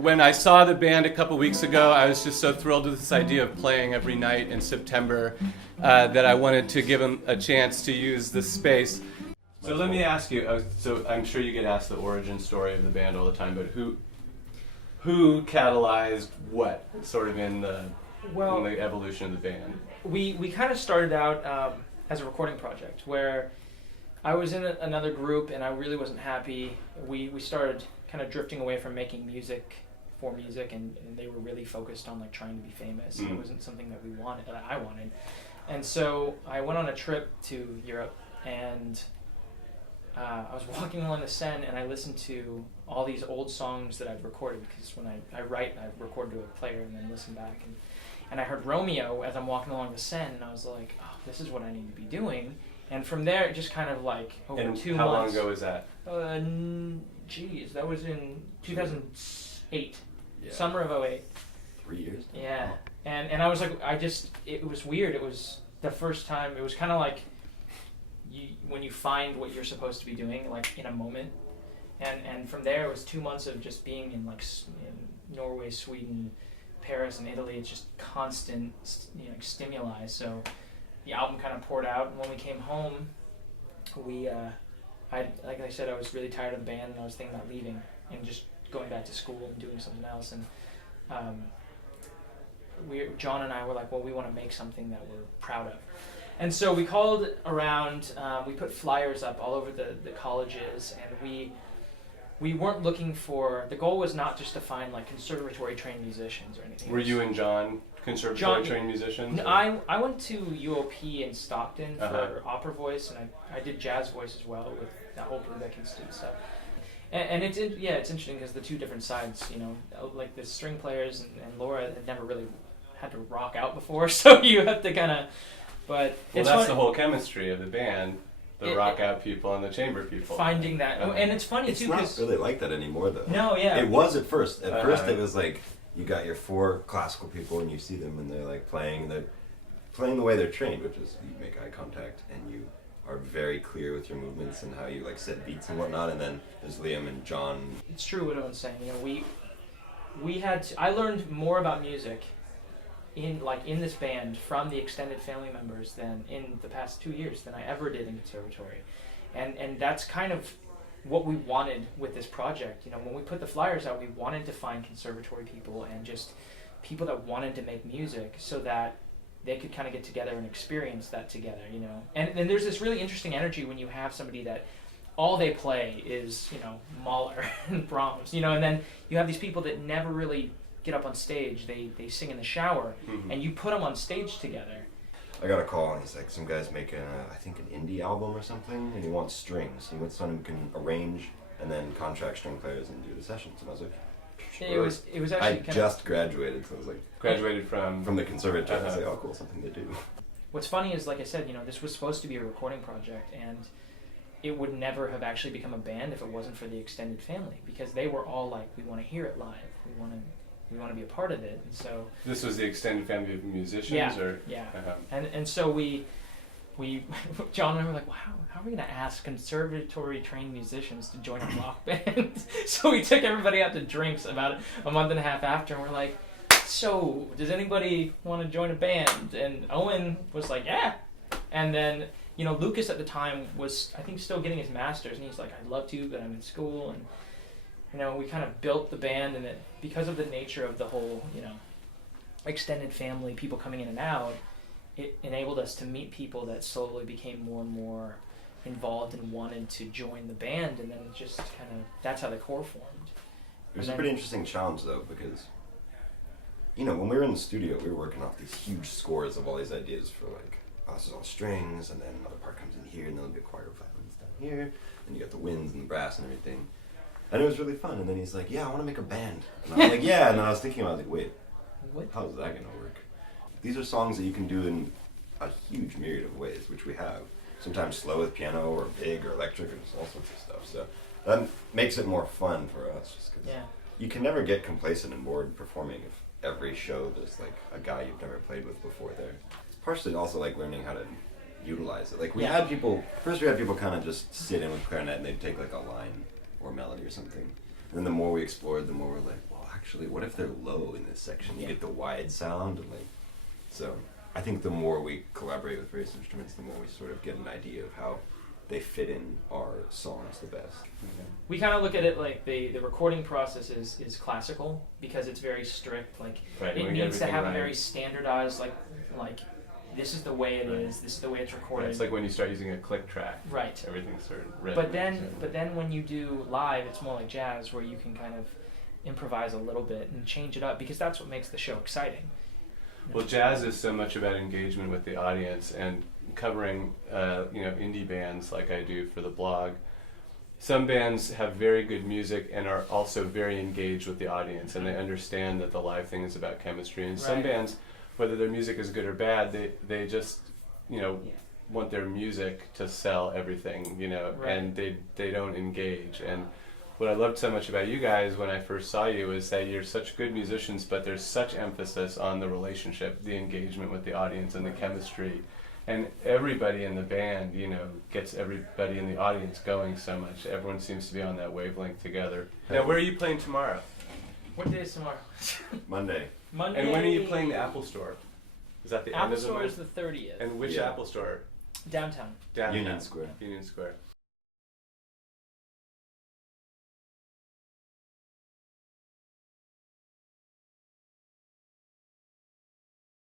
when I saw the band a couple weeks ago, I was just so thrilled with this idea of playing every night in September that I wanted to give them a chance to use this space. So let me ask you, so I'm sure you get asked the origin story of the band all the time, but who catalyzed what sort of in the evolution of the band? We kind of started out as a recording project where I was in another group and I really wasn't happy. We started kind of drifting away from making music for music, and they were really focused on like trying to be famous. It wasn't something that I wanted. And so I went on a trip to Europe, and I was walking along the Seine, and I listened to all these old songs that I'd recorded, because when I write, I record to a player and then listen back. And I heard Romeo as I'm walking along the Seine, and I was like, oh, this is what I need to be doing. And from there, it just kind of like over 2 months. How long ago was that? That was in 2008, yeah. Summer of 2008. 3 years? Yeah, Wow. and I was like, it was weird. It was the first time. It was kind of like when you find what you're supposed to be doing, like in a moment. And from there, it was 2 months of just being in Norway, Sweden, Paris, and Italy. It's just constant, stimuli. So the album kind of poured out, and when we came home, like I said, I was really tired of the band, and I was thinking about leaving and just going back to school and doing something else. And John and I were like, well, we want to make something that we're proud of. And so we called around, we put flyers up all over the colleges, and we weren't looking for, the goal was not just to find like conservatory trained musicians or anything. Were you and John conservatory trained musicians? I went to UOP in Stockton for opera voice, and I did jazz voice as well with that whole Brubeck Institute stuff. And it's interesting because the two different sides, like the string players and Laura had never really had to rock out before, so you have to kind of, but it's that's the whole chemistry of the band. The rock out people and the chamber people. Finding that. And it's funny, it's too. It's not really like that anymore, though. No, yeah. It was at first. At first, it was like you got your 4 classical people and you see them and they're like playing the way they're trained, which is you make eye contact and you are very clear with your movements and how you like set beats and whatnot. And then there's Liam and John. It's true what Owen's saying. I learned more about music in this band from the extended family members than in the past 2 years than I ever did in conservatory. And that's kind of what we wanted with this project. When we put the flyers out, we wanted to find conservatory people and just people that wanted to make music so that they could kind of get together and experience that together, And there's this really interesting energy when you have somebody that all they play is, Mahler and Brahms, and then you have these people that never really get up on stage. They sing in the shower, and you put them on stage together. I got a call, and he's like, some guy's making, I think, an indie album or something, and he wants strings. He wants someone who can arrange and then contract string players and do the sessions. And I was like, sure. It was actually. I just graduated, so I was like. Graduated from the conservatory. I was like, oh, cool, something to do. What's funny is, like I said, this was supposed to be a recording project, and it would never have actually become a band if it wasn't for the extended family, because they were all like, we want to hear it live. We want to be a part of it. And so this was the extended family of musicians. Yeah. And so we John and I were like, wow, how are we going to ask conservatory trained musicians to join a rock band? So we took everybody out to drinks about a month and a half after, and we're like, so does anybody want to join a band? And Owen was like, yeah. And then Lucas at the time was, I think, still getting his master's, and he's like, I'd love to, but I'm in school. And we kind of built the band, and it, because of the nature of the whole, extended family, people coming in and out, it enabled us to meet people that slowly became more and more involved and wanted to join the band, and then it just kind of, that's how the core formed. It was a pretty interesting challenge, though, because, when we were in the studio, we were working off these huge scores of all these ideas for, like, this is all strings, and then another part comes in here, and then there'll be a choir of violins down here, and you got the winds and the brass and everything. And it was really fun. And then he's like, yeah, I want to make a band. And I was like, yeah. And I was thinking, wait, how is that going to work? These are songs that you can do in a huge myriad of ways, which we have. Sometimes slow with piano or big or electric and all sorts of stuff. So that makes it more fun for us. Just because you can never get complacent and bored performing if every show there's like a guy you've never played with before there. It's partially also like learning how to utilize it. Like we had people kind of just sit in with clarinet and they'd take like a line or melody or something. And then the more we explored, the more we're like, well, actually, what if they're low in this section? You Yeah. get the wide sound, and like, so I think the more we collaborate with various instruments, the more we sort of get an idea of how they fit in our songs the best. We kind of look at it like the recording process is classical because it's very strict. Like Right, it we get needs to everything have right. a very standardized like this is the way it is. This is the way it's recorded. It's like when you start using a click track. Right. Everything's sort of written. But then when you do live, it's more like jazz where you can kind of improvise a little bit and change it up because that's what makes the show exciting. Well, jazz is so much about engagement with the audience and covering, indie bands like I do for the blog. Some bands have very good music and are also very engaged with the audience, and they understand that the live thing is about chemistry. And some Right. bands, whether their music is good or bad, they just, want their music to sell everything, Right. and they don't engage. And what I loved so much about you guys when I first saw you is that you're such good musicians, but there's such emphasis on the relationship, the engagement with the audience, and the chemistry. And everybody in the band, gets everybody in the audience going so much. Everyone seems to be on that wavelength together. Now, where are you playing tomorrow? What day is tomorrow? Monday. Monday. And when are you playing the Apple Store? Is that the end Apple of the Store month? is the 30th. And which Yeah. Apple Store? Downtown. Downtown. Union Square. Union Square.